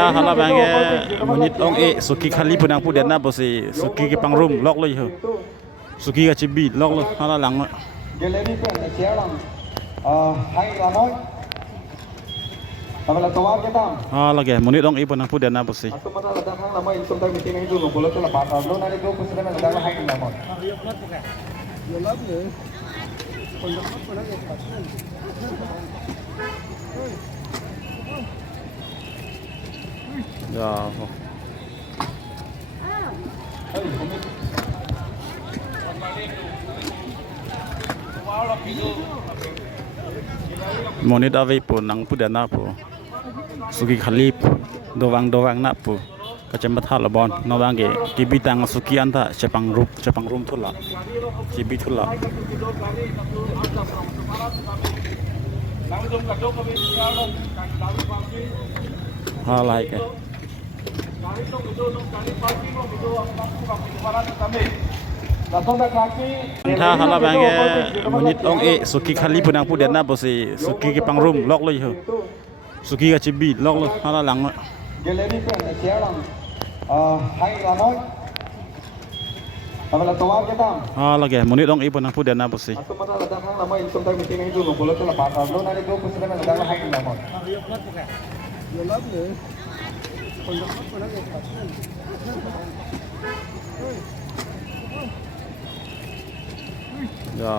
Entah hala bangge menit ong suki kali punang pu dena bosi suki ke pangrum lok lo yo suki ka chibi lok lo hala lang Geleni pen sialang hai lanoi Kamala tawag kita hala ge menit ong punang pu dena bosi atau mana ladang hang lama itu tentang meeting itu lo boleh tuh lepas lo nari go pusaka na ladang hai lanoi ya monit ave pun nang pu dana pu suki khalip doang nak pu kacambat hal bon nawang ge kibitang suki anta cepang rum thula cibi thula halai ke entah hala bangge menit ong suki kali punang pu dena bosi suki ke pangrum lok lo yo suki ka chibi lok lo hala lang Geleni pen sialang hai lanoi Kamala tawag kita hala ge menit ong punang pu dena bosi atau mana ladang hang lama itu tentang meeting itu lo boleh tuh lepas lo nari go pusaka na ladang hai lanoi ya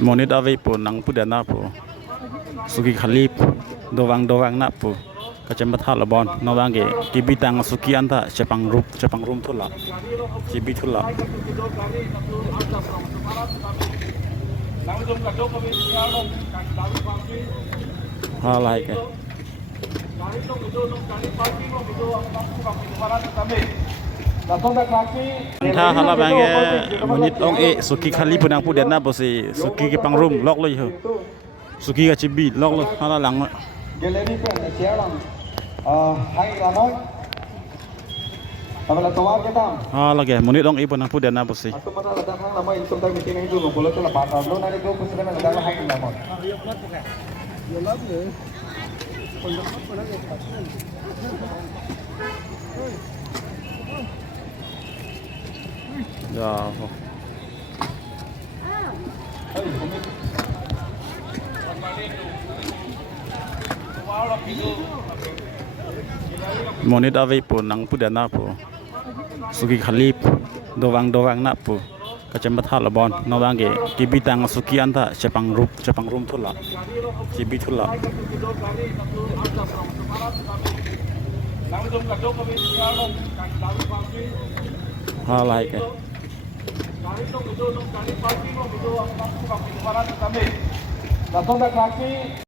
monit ave pun nang pu dana pu suki khalip doang nak pu kacambat hal bon nawang ge kibitang suki anta cepang rum thula cibi thula halai ke entah hala bangge menit ong suki kali punang pu dena bosi suki ke pangrum lok lo yo suki ka chibi lok lo hala lang Geleni pen sialang hai lanoi Kamala tawag kita hala ge menit ong punang pu dena bosi atau mana ladang hang lama itu tentang meeting itu lo boleh tuh lepas lo nari go pusaka na ladang hai lanoi ya monit ave pun nang pu dana pu suki khalip doang nak pu kacambat hal bon nawang ge kibitang suki anta cepang rum thula cibi thula halai ke Langsung dah kaki